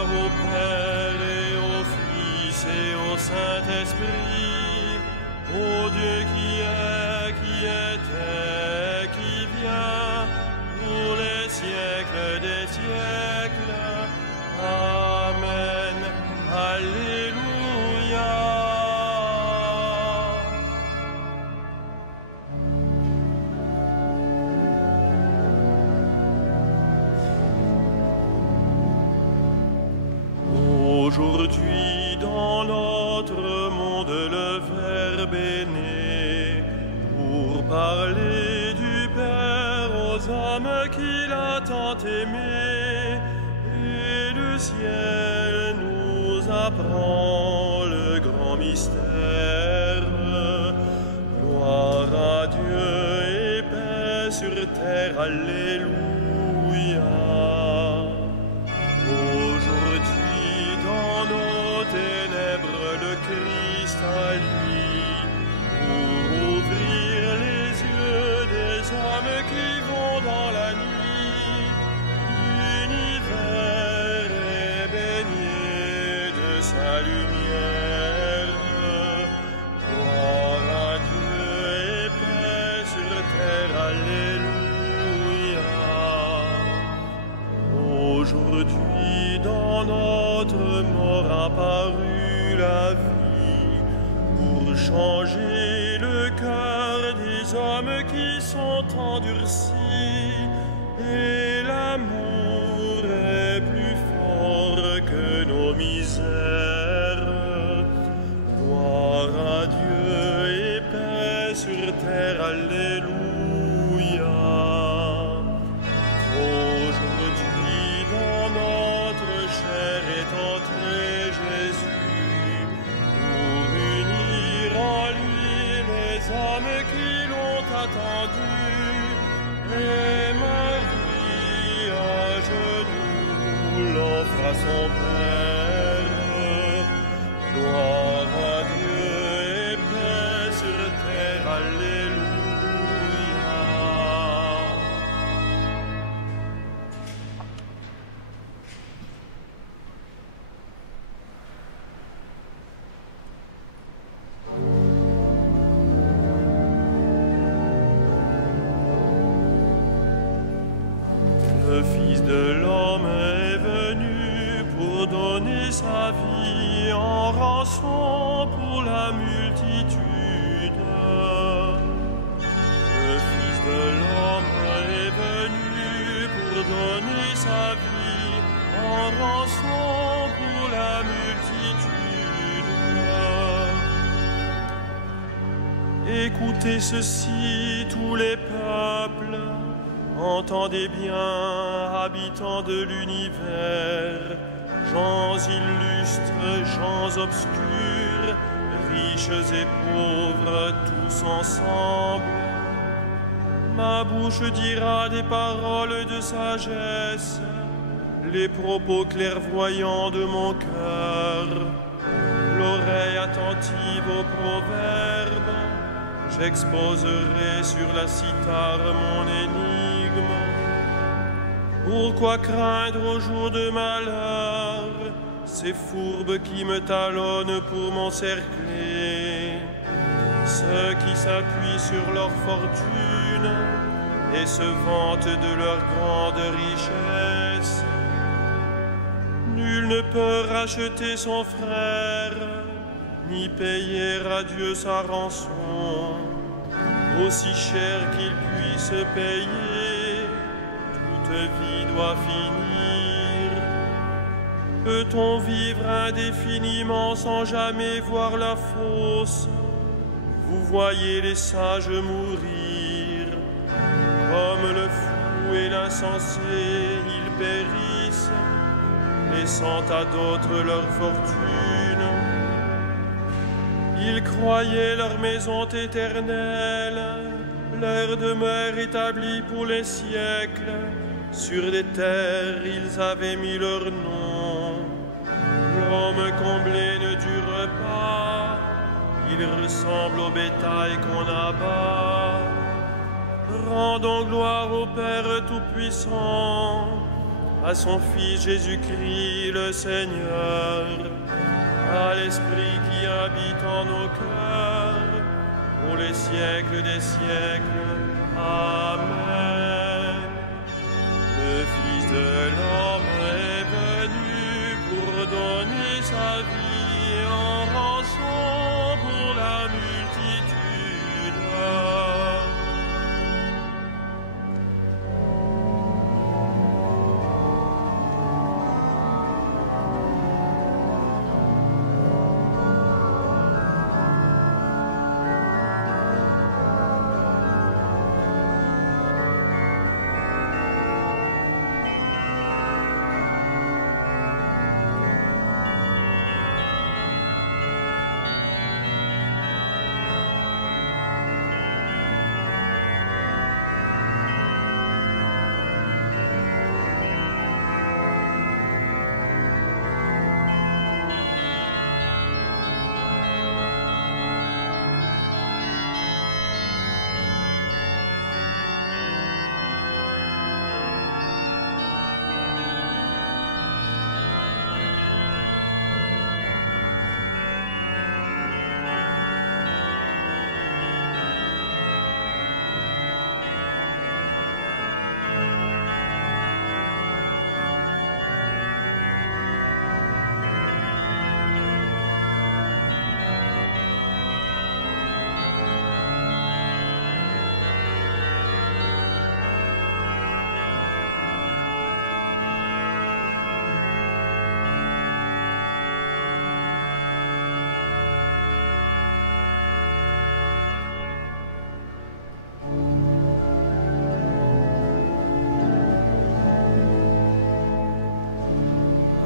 gloire au Père et au Fils et au Saint-Esprit, au Dieu qui était, qui vient, pour les siècles des siècles. Amen. Alléluia. Aujourd'hui, dans notre monde, le Verbe est né pour parler du Père aux hommes qu'il a tant aimés. Et le ciel nous apprend le grand mystère. Gloire à Dieu et paix sur terre. Alléluia. Le Christ à lui, pour ouvrir les yeux des hommes qui vont dans la nuit. L'univers est baigné de sa lumière. Gloire à Dieu et paix sur terre. Alléluia. Aujourd'hui, dans notre mort apparue, la vie, pour changer le cœur des hommes qui sont endurcis, et l'amour est plus fort que nos misères. Gloire à Dieu et paix sur terre. Alléluia. Aujourd'hui, dans notre chair est entré Jésus, hommes qui l'ont attendu, et Marie à genoux l'offre à son Père. Gloire à Dieu et paix sur terre. Alléluia. Le Fils de l'homme est venu pour donner sa vie en rançon pour la multitude. Le Fils de l'homme est venu pour donner sa vie en rançon pour la multitude. Écoutez ceci, tous les peuples. Entendez bien, habitants de l'univers, gens illustres, gens obscurs, riches et pauvres, tous ensemble. Ma bouche dira des paroles de sagesse, les propos clairvoyants de mon cœur, l'oreille attentive aux proverbes. J'exposerai sur la cithare mon énigme. Pourquoi craindre au jour de malheur ces fourbes qui me talonnent pour m'encercler, ceux qui s'appuient sur leur fortune et se vantent de leur grande richesse? Nul ne peut racheter son frère, ni payer à Dieu sa rançon, aussi cher qu'il puisse payer, toute vie doit finir. Peut-on vivre indéfiniment sans jamais voir la fosse? Vous voyez les sages mourir, comme le fou et l'insensé, ils périssent, laissant à d'autres leur fortune. Ils croyaient leur maison éternelle, leur demeure établie pour les siècles. Sur des terres, ils avaient mis leur nom. L'homme comblé ne dure pas, il ressemble au bétail qu'on abat. Rendons gloire au Père Tout-Puissant, à son Fils Jésus-Christ le Seigneur, à l'Esprit qui habite en nos cœurs, pour les siècles des siècles. Amen. Le Fils de l'homme est venu pour donner sa vie en rançon pour la multitude.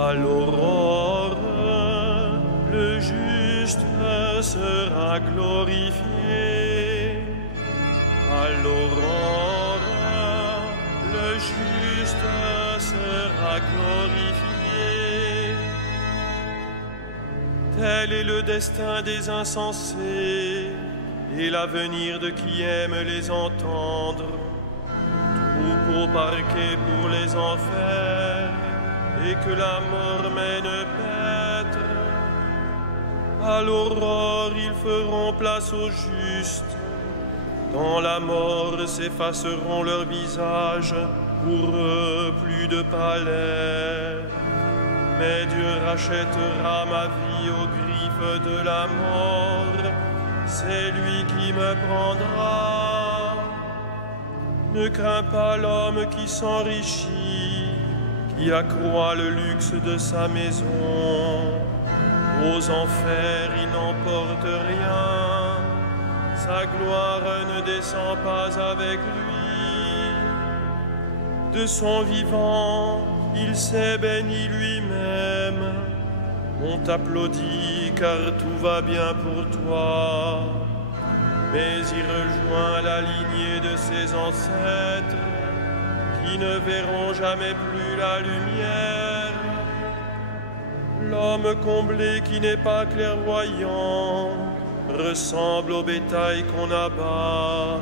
À l'aurore, le juste sera glorifié. À l'aurore, le juste sera glorifié. Tel est le destin des insensés et l'avenir de qui aime les entendre. Troupeau parqué pour les enfers, et que la mort mène paître. À l'aurore, ils feront place aux justes. Dans la mort s'effaceront leurs visages, pour eux plus de palais. Mais Dieu rachètera ma vie aux griffes de la mort. C'est lui qui me prendra. Ne crains pas l'homme qui s'enrichit, qui accroît le luxe de sa maison. Aux enfers, il n'emporte rien. Sa gloire ne descend pas avec lui. De son vivant, il s'est béni lui-même. On t'applaudit car tout va bien pour toi. Mais il rejoint la lignée de ses ancêtres, qui ne verront jamais plus la lumière. L'homme comblé qui n'est pas clairvoyant ressemble au bétail qu'on abat.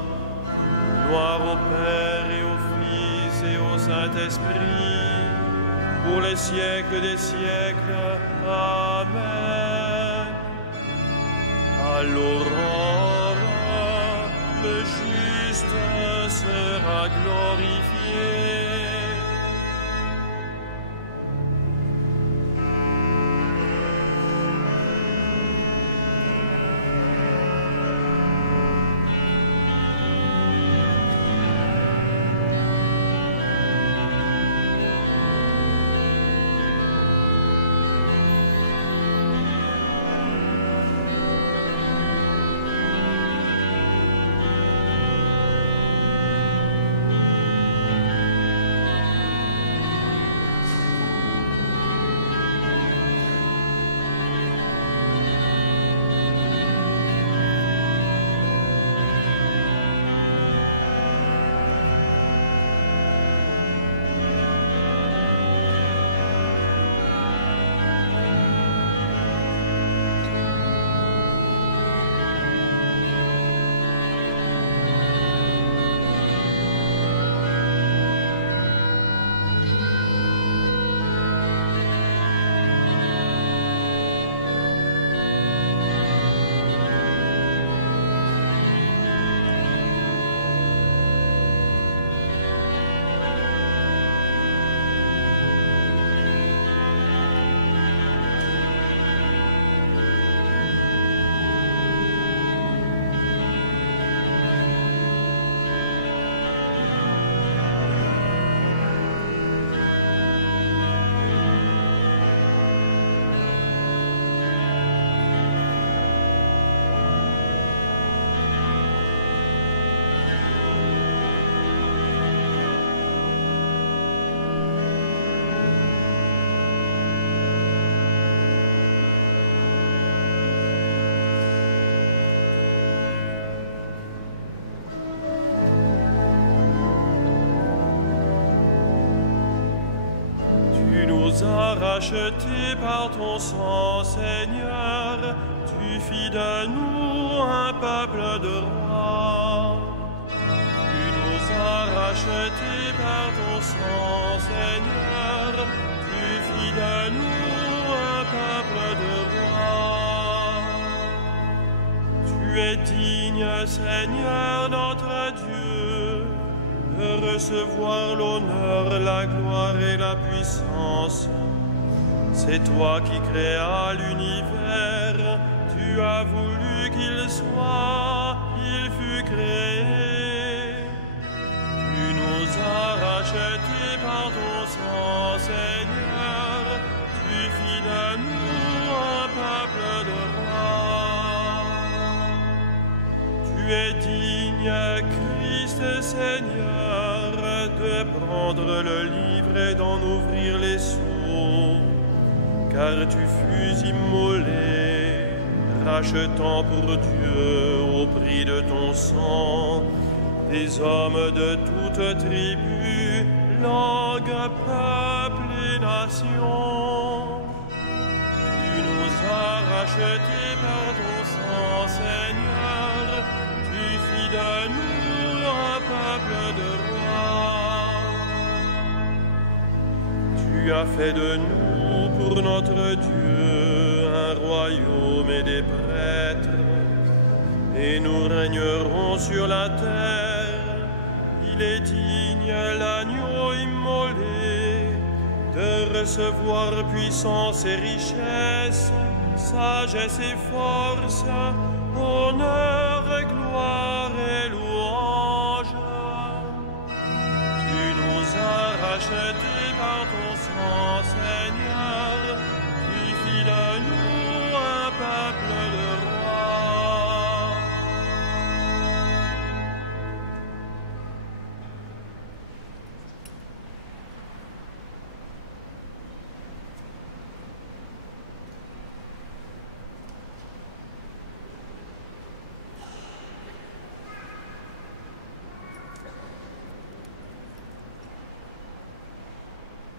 Gloire au Père et au Fils et au Saint-Esprit, pour les siècles des siècles. Amen. À l'aurore, le juste sera glorifié. nous as rachetés par ton sang, Seigneur. Tu fis de nous un peuple de rois. Tu nous as rachetés par ton sang, Seigneur. Tu fis de nous un peuple de rois. Tu es digne, Seigneur, notre Dieu, de recevoir l'honneur, la gloire et la puissance. C'est toi qui créas l'univers, tu as voulu qu'il soit, il fut créé. Tu nous as rachetés par ton sang, Seigneur, tu fis de nous un peuple de rois. Tu es digne, Christ Seigneur, de prendre le livre et d'en ouvrir les sceaux, car tu fus immolé, rachetant pour Dieu au prix de ton sang des hommes de toutes tribus, langues, peuples et nations. Tu nous as rachetés par ton sang, Seigneur, tu fis de nous un peuple de rois. Tu as fait de nous pour notre Dieu un royaume et des prêtres, et nous régnerons sur la terre. Il est digne, l'agneau immolé, de recevoir puissance et richesse, sagesse et force, honneur, gloire et louange. Tu nous as rachetés par ton sang, Seigneur, tu fis de nous un peuple de rois.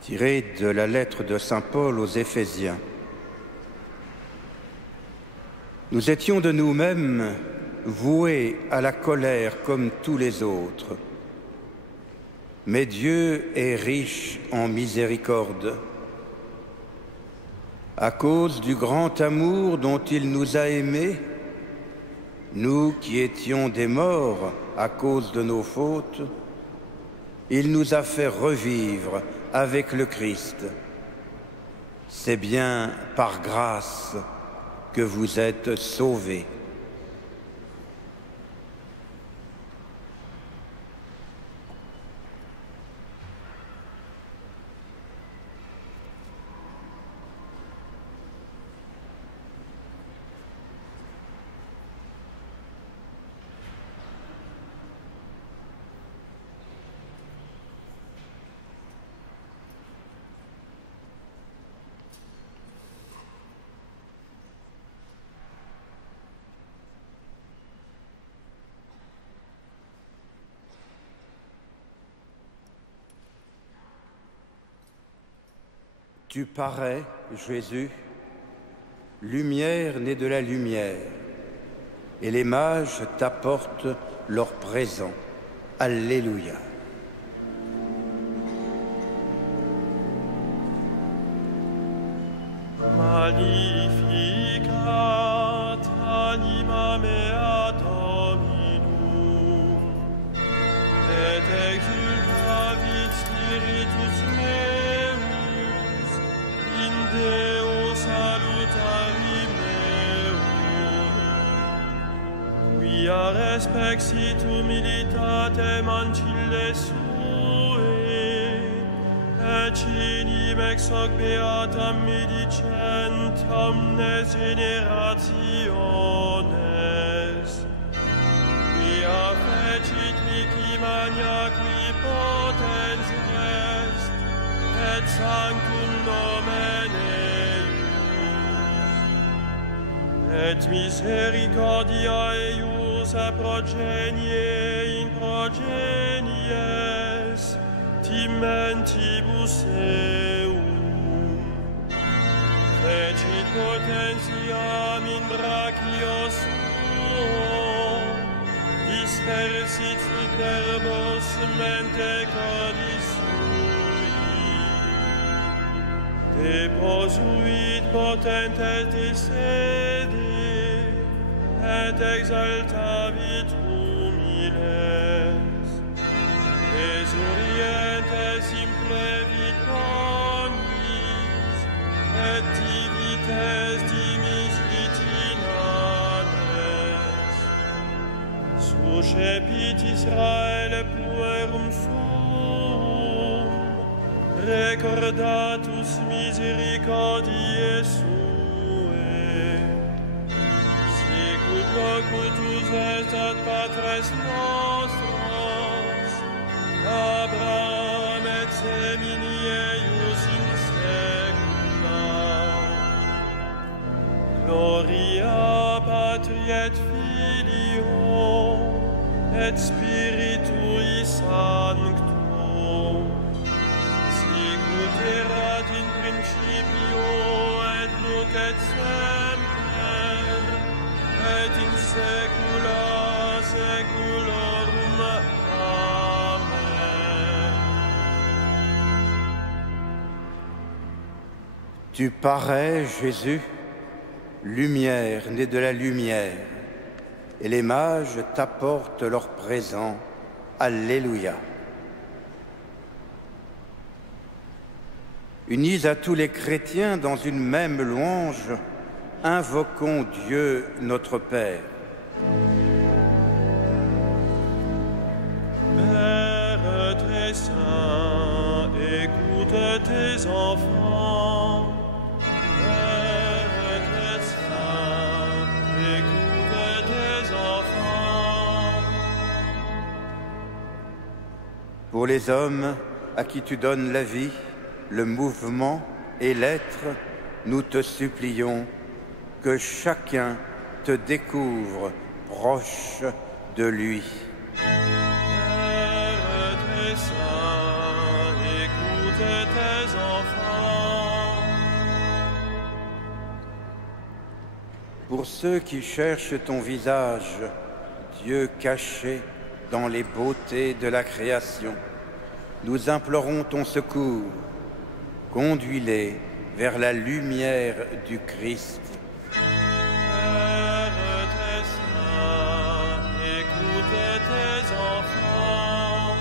Tiré de la lettre de saint Paul aux Éphésiens. Nous étions de nous-mêmes voués à la colère comme tous les autres. Mais Dieu est riche en miséricorde. À cause du grand amour dont il nous a aimés, nous qui étions des morts à cause de nos fautes, il nous a fait revivre avec le Christ. C'est bien par grâce que vous êtes sauvés. Tu parais, Jésus, lumière née de la lumière, et les mages t'apportent leur présent. Alléluia. Magnificat anima mea Dominum, et exultavit spiritus meus in Deo salutari meum. Quia respexit humilitatem ancille sue, et cinim ex hoc beatam medicent omnes generationes, quia fecit mihi magna qui potens est, et sanctum nomen eius, et misericordia eius a progenie in progenies, timentibus eum. Fecit potentiam in brachio suo, dispersit superbos mente codis sui. Deposuit potentes de sede, et exaltavit humiles. Exurientes implevit bonis, et divites dimisit in annes. Suscepit Israel puerum suum, recordatus misericordiae suae. Sicut locutus est ad patres nostros, Abraham et semini eius in saecula. Gloria Patri et Filio et Spiritui Sancto, sicut erat in principio et nunc et semper et in saecula saeculorum. Amen. Tu parais, Jésus, lumière née de la lumière, et les mages t'apportent leur présent. Alléluia. Unis à tous les chrétiens dans une même louange, invoquons Dieu notre Père. Père très saint, écoute tes enfants. Père très saint, écoute tes enfants. Pour les hommes à qui tu donnes la vie, le mouvement et l'être, nous te supplions que chacun te découvre proche de lui. Père très saint, écoute tes enfants. Pour ceux qui cherchent ton visage, Dieu caché dans les beautés de la création, nous implorons ton secours. Conduis-les vers la lumière du Christ. Père très saint, écoute tes enfants.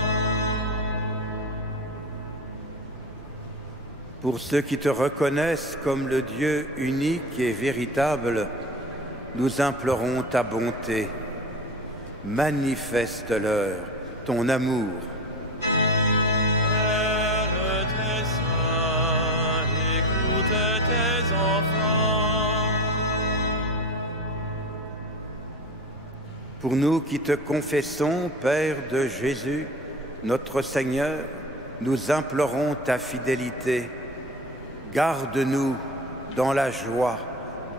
Pour ceux qui te reconnaissent comme le Dieu unique et véritable, nous implorons ta bonté. Manifeste-leur ton amour. Pour nous qui te confessons, Père de Jésus, notre Seigneur, nous implorons ta fidélité. Garde-nous dans la joie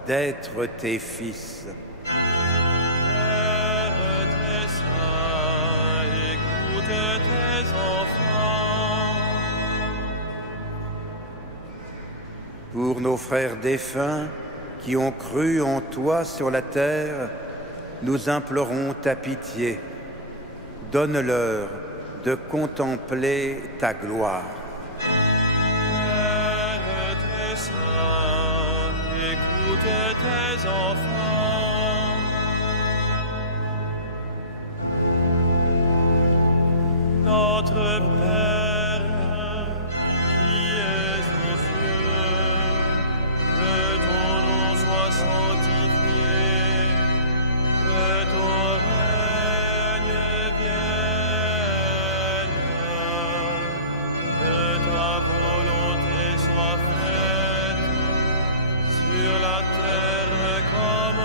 d'être tes fils. Père très saint, écoute tes enfants. Pour nos frères défunts qui ont cru en toi sur la terre, nous implorons ta pitié. Donne-leur de contempler ta gloire. Père très saint, écoute tes enfants. Notre Père, qui es aux cieux, que ton nom soit sanctifié, que ton règne vienne, que ta volonté soit faite sur la terre comme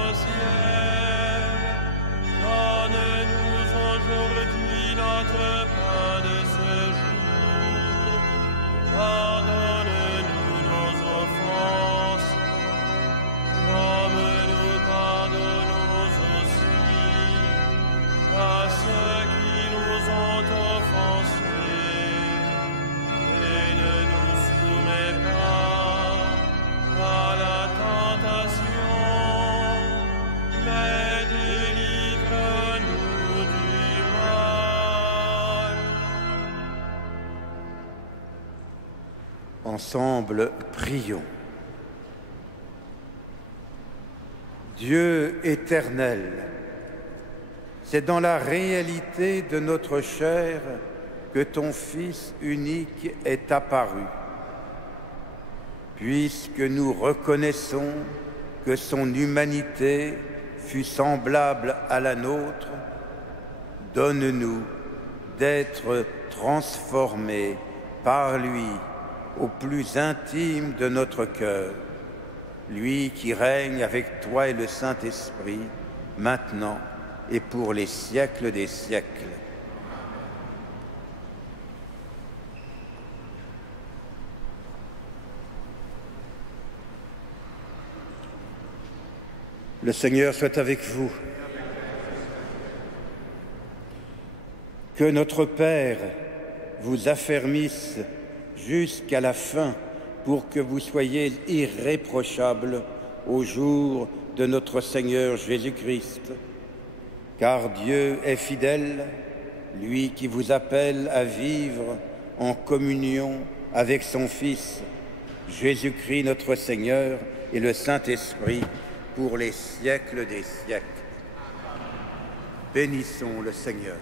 Ensemble, prions. Dieu éternel, c'est dans la réalité de notre chair que ton Fils unique est apparu. Puisque nous reconnaissons que son humanité fut semblable à la nôtre, donne-nous d'être transformés par lui au plus intime de notre cœur, lui qui règne avec toi et le Saint-Esprit, maintenant et pour les siècles des siècles. Le Seigneur soit avec vous. Que notre Père vous affermisse jusqu'à la fin pour que vous soyez irréprochables au jour de notre Seigneur Jésus-Christ. Car Dieu est fidèle, lui qui vous appelle à vivre en communion avec son Fils, Jésus-Christ notre Seigneur et le Saint-Esprit, pour les siècles des siècles. Bénissons le Seigneur.